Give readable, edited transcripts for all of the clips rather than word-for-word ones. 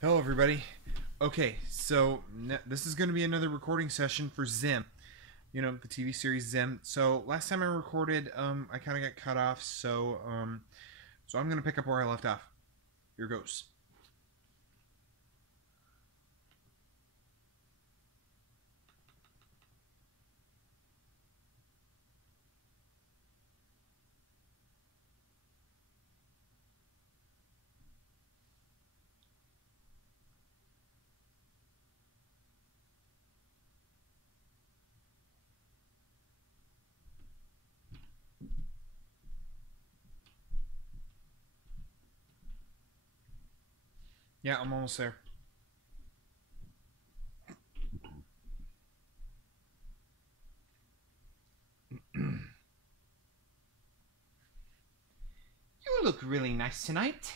Hello, everybody. Okay, so this is going to be another recording session for Zim. You know, the TV series Zim. So last time I recorded, I kind of got cut off. So I'm going to pick up where I left off. Here goes. Yeah, I'm almost there. You look really nice tonight.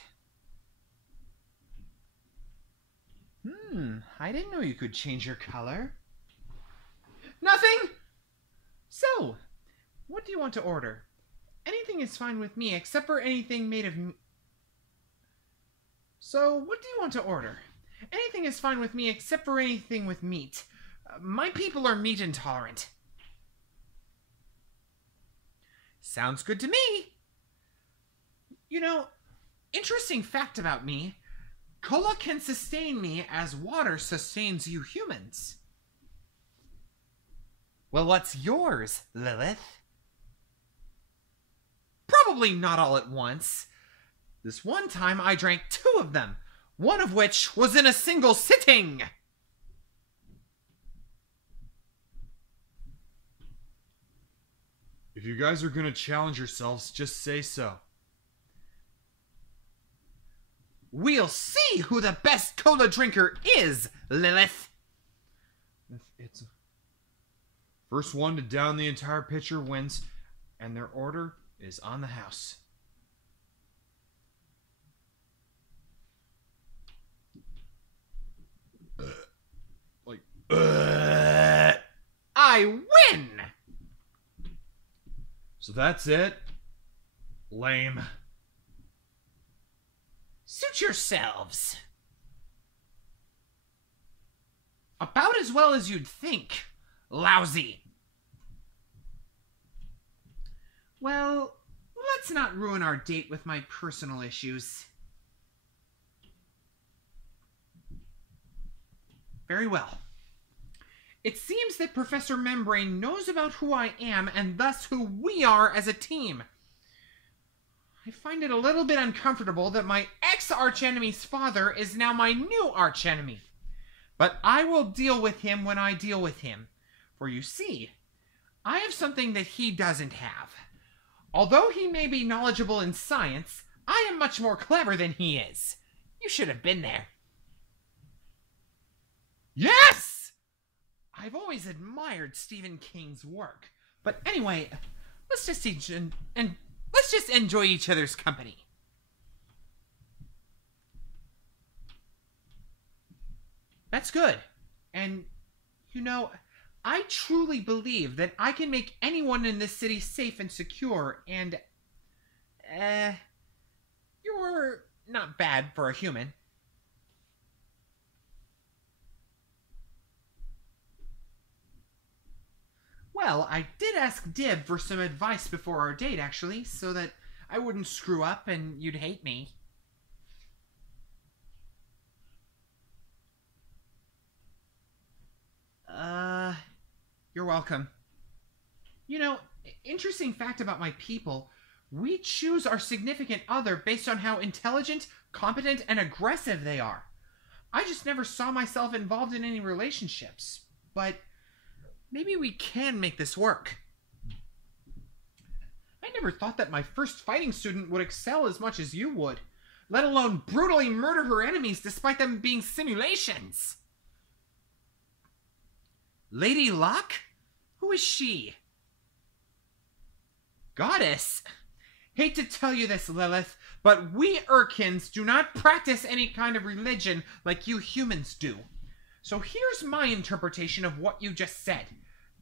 I didn't know you could change your color. Nothing! So, what do you want to order? Anything is fine with me except for anything made of... So, what do you want to order? Anything is fine with me except for anything with meat. My people are meat intolerant. Sounds good to me. You know, interesting fact about me. Cola can sustain me as water sustains you humans. Well, what's yours, Lilith? Probably not all at once. This one time I drank 2 of them, one of which was in a single sitting. If you guys are going to challenge yourselves, just say so. We'll see who the best cola drinker is, Lilith. It's first one to down the entire pitcher wins, and their order is on the house. I win! So that's it. Lame. Suit yourselves. About as well as you'd think. Lousy. Well, let's not ruin our date with my personal issues. Very well. It seems that Professor Membrane knows about who I am and thus who we are as a team. I find it a little bit uncomfortable that my ex-archenemy's father is now my new archenemy. But I will deal with him when I deal with him. For you see, I have something that he doesn't have. Although he may be knowledgeable in science, I am much more clever than he is. You should have been there. Yes! I've always admired Stephen King's work. But anyway, let's just enjoy each other's company. That's good. And, you know, I truly believe that I can make anyone in this city safe and secure, and, you're not bad for a human. Well, I did ask Dib for some advice before our date, actually, so that I wouldn't screw up and you'd hate me. You're welcome. You know, interesting fact about my people, we choose our significant other based on how intelligent, competent, and aggressive they are. I just never saw myself involved in any relationships, but maybe we can make this work. I never thought that my first fighting student would excel as much as you would, let alone brutally murder her enemies despite them being simulations. Lady Luck? Who is she? Goddess? Hate to tell you this, Lilith, but we Urkins do not practice any kind of religion like you humans do. So here's my interpretation of what you just said.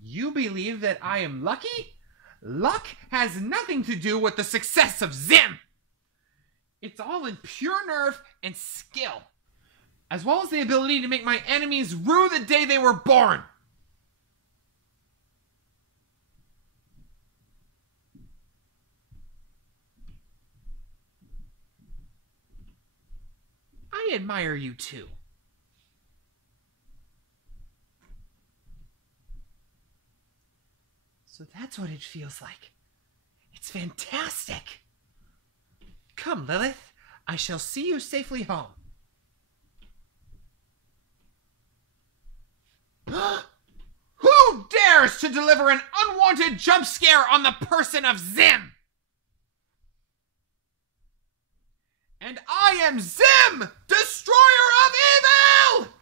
You believe that I am lucky? Luck has nothing to do with the success of Zim. It's all in pure nerve and skill. as well as the ability to make my enemies rue the day they were born. I admire you too. So that's what it feels like. It's fantastic. Come, Lilith. I shall see you safely home. Who dares to deliver an unwanted jump scare on the person of Zim? And I am Zim, destroyer of evil!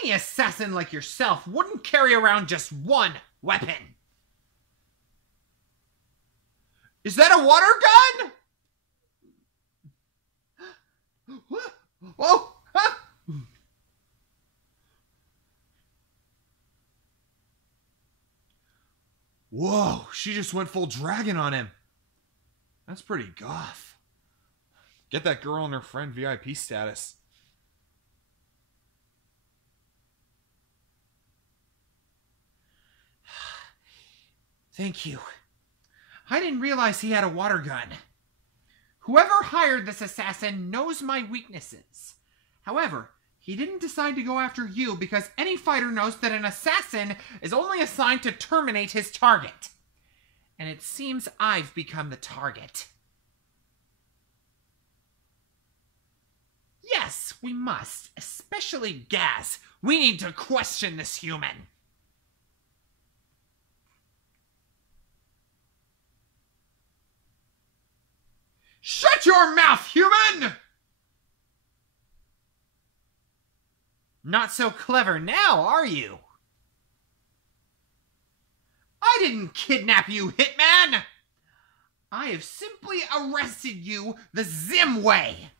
Any assassin like yourself wouldn't carry around just one weapon. Is that a water gun? Whoa! Huh? Whoa, she just went full dragon on him. That's pretty goth. Get that girl and her friend VIP status. Thank you. I didn't realize he had a water gun. Whoever hired this assassin knows my weaknesses. However, he didn't decide to go after you because any fighter knows that an assassin is only assigned to terminate his target. And it seems I've become the target. Yes, we must. Especially Gaz. We need to question this human. Shut your mouth, human! Not so clever now, are you? I didn't kidnap you, Hitman! I have simply arrested you the Zim way.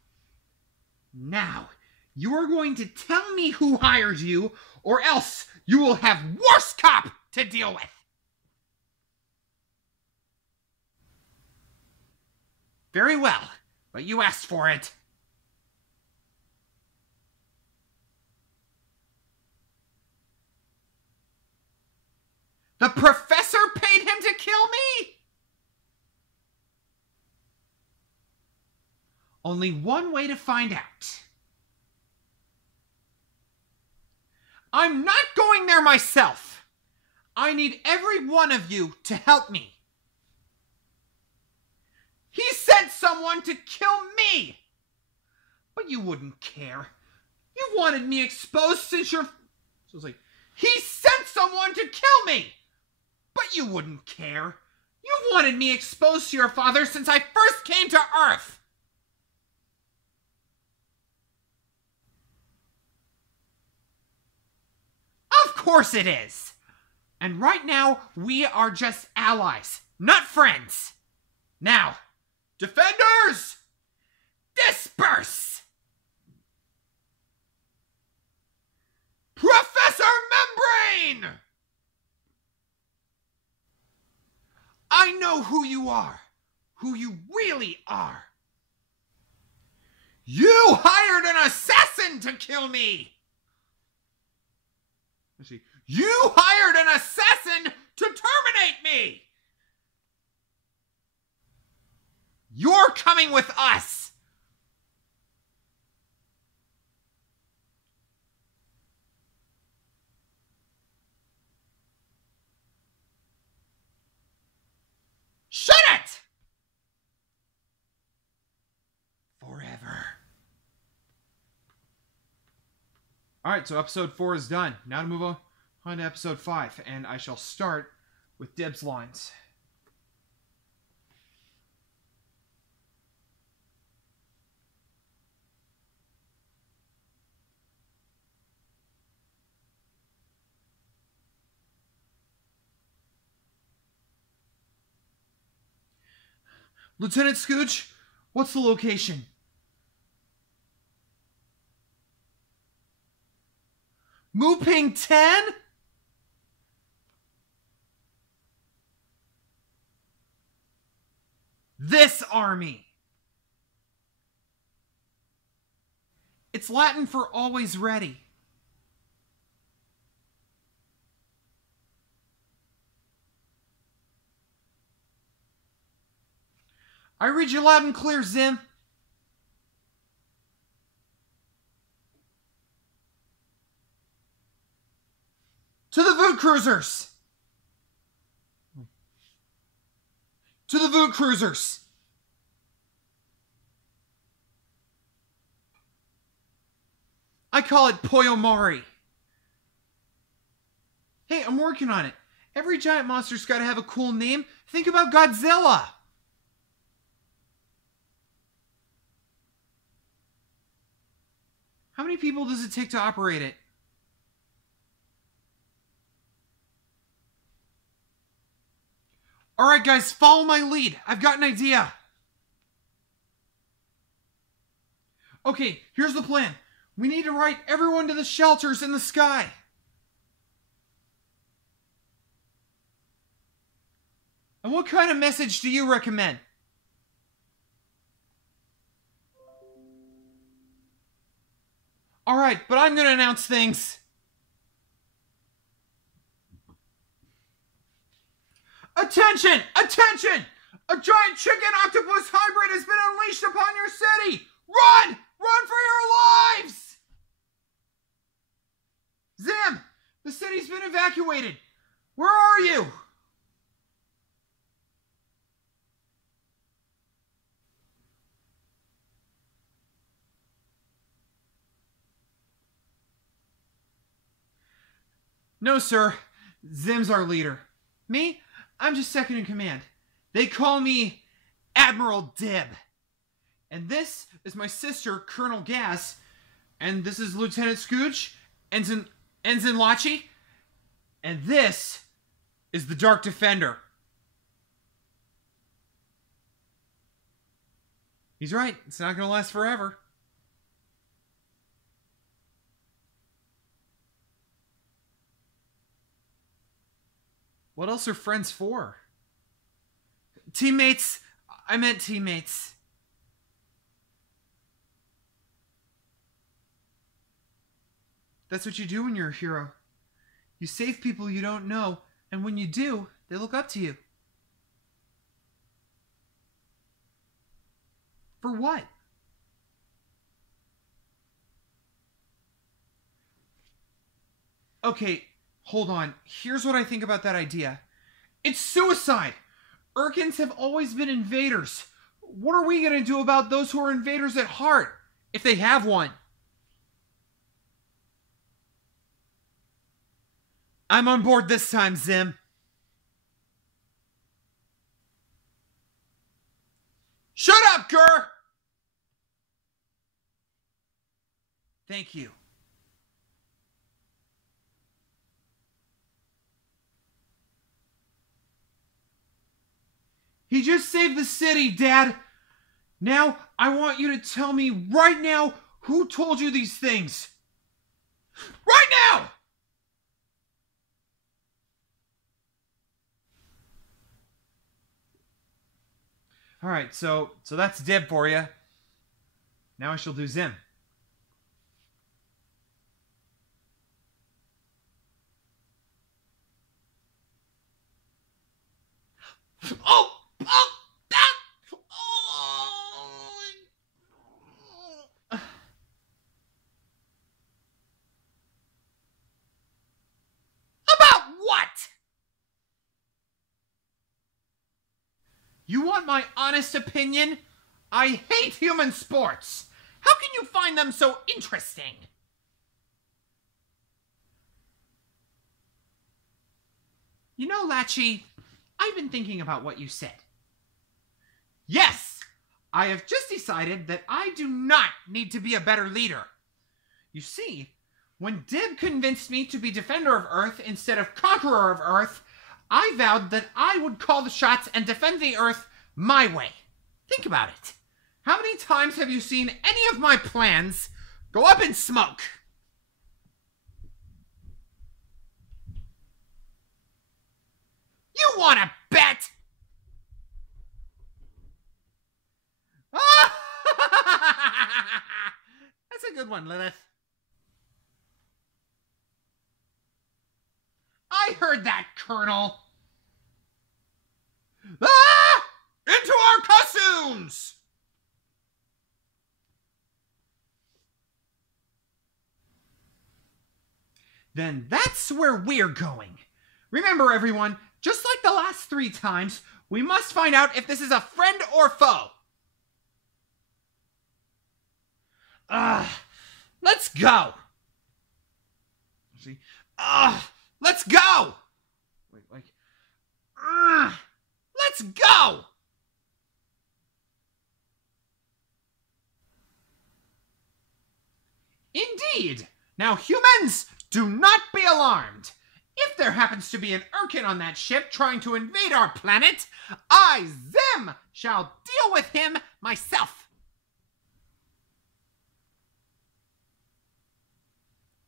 Now, you are going to tell me who hired you, or else you will have worse cop to deal with. Very well, but you asked for it. The professor paid him to kill me? Only one way to find out. I'm not going there myself. I need every one of you to help me. He sent someone to kill me! But you wouldn't care. You wanted me exposed since you're... So it's like, he sent someone to kill me! But you wouldn't care. You wanted me exposed to your father since I first came to Earth! Of course it is! And right now, we are just allies, not friends. Now, defenders, disperse! Professor Membrane! I know who you are, who you really are. You hired an assassin to kill me! Let's see. You hired an assassin to terminate me! You're coming with us! Shut it! Forever. Alright, so episode 4 is done. Now to move on to episode 5, and I shall start with Dib's lines. Lieutenant Scooch, what's the location? Muping 10? this army. It's Latin for always ready. I read you loud and clear, Zim. To the Voot Cruisers! To the Voot Cruisers! I call it Poyomari. Hey, I'm working on it. Every giant monster's gotta have a cool name. Think about Godzilla! How many people does it take to operate it? Alright guys, follow my lead. I've got an idea. Okay, here's the plan. We need to write everyone to the shelters in the sky. And what kind of message do you recommend? Alright, but I'm gonna announce things. Attention! Attention! A giant chicken octopus hybrid has been unleashed upon your city! Run! Run for your lives! Zim! The city's been evacuated! Where are you? No, sir. Zim's our leader. Me? I'm just second in command. They call me Admiral Dib. And this is my sister, Colonel Gas. And this is Lieutenant Scooch, Ensign Lachi. And this is the Dark Defender. He's right. It's not going to last forever. What else are friends for? Teammates. I meant teammates. That's what you do when you're a hero. You save people you don't know, and when you do, they look up to you. For what? Okay, hold on. Here's what I think about that idea. It's suicide! Urkins have always been invaders. What are we gonna do about those who are invaders at heart, if they have one? I'm on board this time, Zim. Shut up, Gur! Thank you. He just saved the city, Dad. Now, I want you to tell me right now who told you these things. Right now! Alright, so that's Dib for you. Now I shall do Zim. Oh! Oh! Oh! About what? You want my honest opinion? I hate human sports. How can you find them so interesting? You know, Lachi, I've been thinking about what you said. Yes! I have just decided that I do not need to be a better leader. You see, when Dib convinced me to be Defender of Earth instead of Conqueror of Earth, I vowed that I would call the shots and defend the Earth my way. Think about it. How many times have you seen any of my plans go up in smoke? You want to bet? Good one, Lilith. I heard that, Colonel. Ah! Into our costumes! Then that's where we're going. Remember, everyone, just like the last 3 times, we must find out if this is a friend or foe. Let's go. See? Let's go. Wait, let's go. Indeed. Now, humans, do not be alarmed. If there happens to be an Urkin on that ship trying to invade our planet, I, Zim, shall deal with him myself.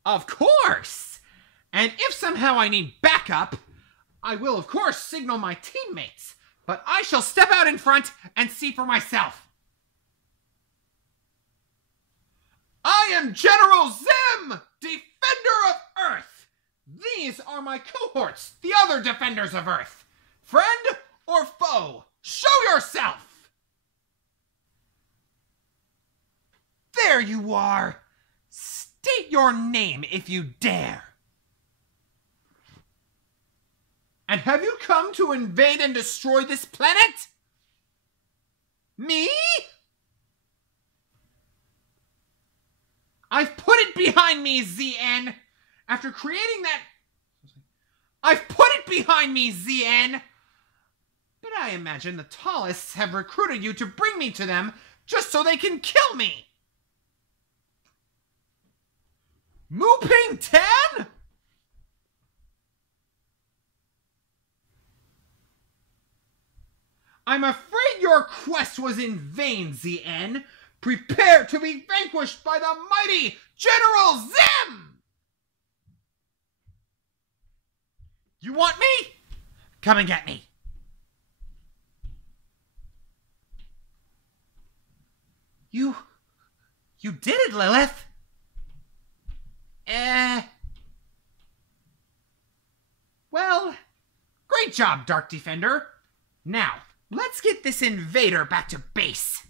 Of course! And if somehow I need backup, I will of course signal my teammates, but I shall step out in front and see for myself. I am General Zim, Defender of Earth. These are my cohorts, the other Defenders of Earth. Friend or foe, show yourself! There you are. State your name if you dare. And have you come to invade and destroy this planet? Me? I've put it behind me, ZN. After creating that... I've put it behind me, ZN. But I imagine the Tallists have recruited you to bring me to them just so they can kill me. Muping 10? I'm afraid your quest was in vain, ZN. Prepare to be vanquished by the mighty General Zim! You want me? Come and get me. You did it, Lilith. Well, great job, Dark Defender. Now, let's get this invader back to base.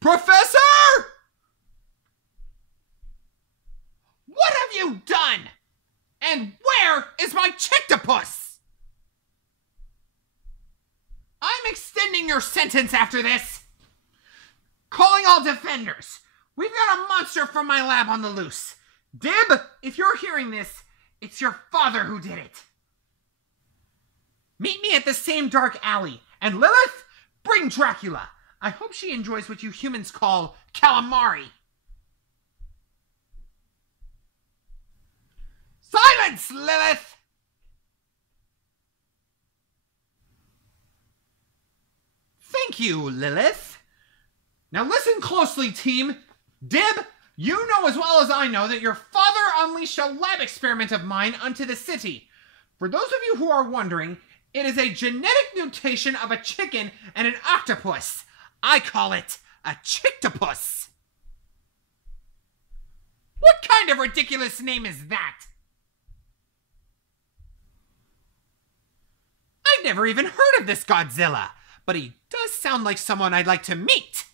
Professor! What have you done? And where is my Chictopus? I'm extending your sentence after this. Calling all defenders. We've got a monster from my lab on the loose. Dib, if you're hearing this, it's your father who did it. Meet me at the same dark alley. And Lilith, bring Dracula. I hope she enjoys what you humans call calamari. Silence, Lilith! Thank you, Lilith. Now listen closely, team. Dib, you know as well as I know that your father unleashed a lab experiment of mine onto the city. For those of you who are wondering, it is a genetic mutation of a chicken and an octopus. I call it a Chictopus. What kind of ridiculous name is that? I've never even heard of this Godzilla, but he does sound like someone I'd like to meet.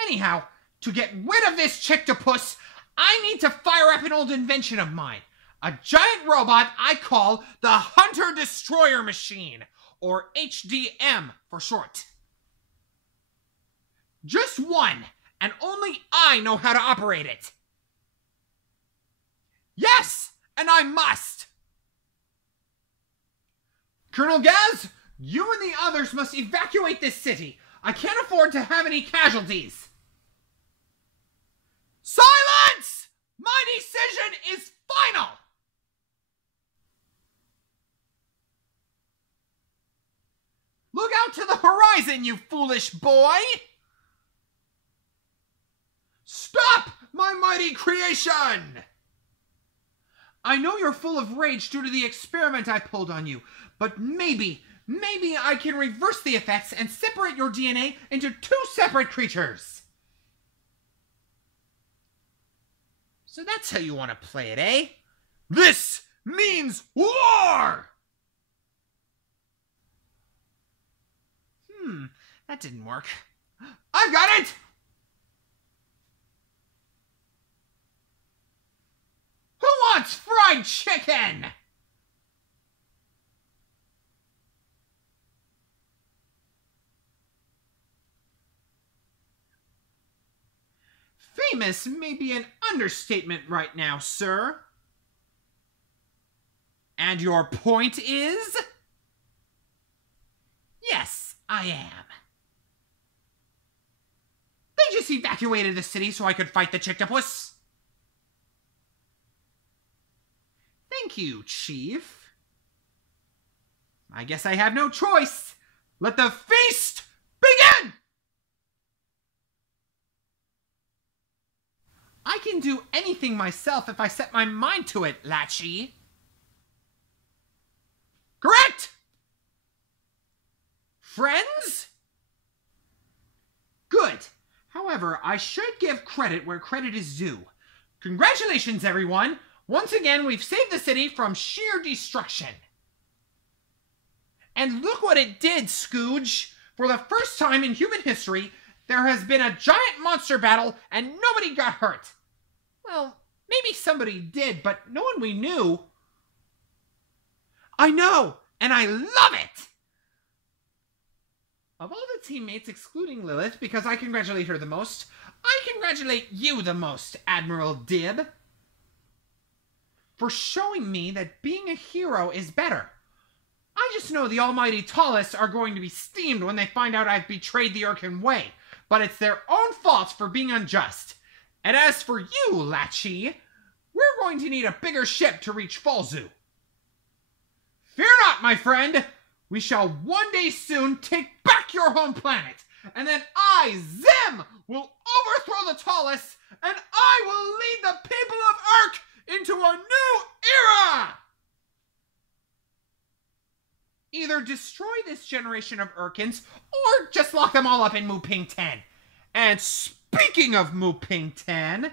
Anyhow, to get rid of this Chictopus, I need to fire up an old invention of mine. A giant robot I call the Hunter-Destroyer Machine, or HDM for short. Just one, and only I know how to operate it. Yes, and I must. Colonel Gaz, you and the others must evacuate this city. I can't afford to have any casualties. Silence! My decision is final! Look out to the horizon, you foolish boy! Stop, my mighty creation! I know you're full of rage due to the experiment I pulled on you, but maybe I can reverse the effects and separate your DNA into two separate creatures. So that's how you want to play it, eh? This means war! That didn't work. I've got it! Who wants fried chicken? Famous may be an understatement right now, sir. And your point is? Yes, I am. They just evacuated the city so I could fight the Chictopus. Thank you, Chief. I guess I have no choice. Let the feast begin! I can do anything myself if I set my mind to it, Latchie. Correct! Friends? Good. However, I should give credit where credit is due. Congratulations, everyone! Once again, we've saved the city from sheer destruction. And look what it did, Scooge! For the first time in human history, there has been a giant monster battle and nobody got hurt. Well, maybe somebody did, but no one we knew. I know, and I love it! Of all the teammates, excluding Lilith, because I congratulate her the most, I congratulate you the most, Admiral Dib. For showing me that being a hero is better. I just know the almighty Tallest are going to be steamed when they find out I've betrayed the Urkin Way, but it's their own fault for being unjust. And as for you, Latchie, we're going to need a bigger ship to reach Falzu. Fear not, my friend! We shall one day soon take back your home planet, and then I, Zim, will overthrow the Tallest, and I will lead the people of Urk into a new era! Either destroy this generation of Urkins, or just lock them all up in Muping 10. And speaking of Muping 10,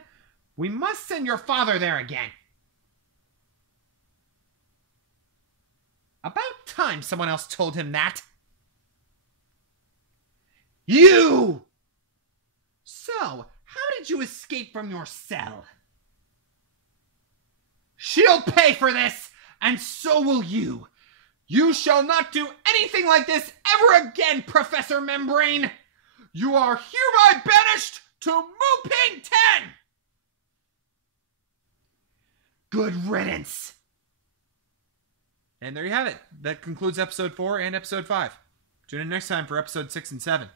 we must send your father there again. About time someone else told him that. You! So, how did you escape from your cell? She'll pay for this, and so will you. You shall not do anything like this ever again, Professor Membrane. You are hereby banished to Muping 10! Good riddance. And there you have it. That concludes episode 4 and episode 5. Tune in next time for episode 6 and 7.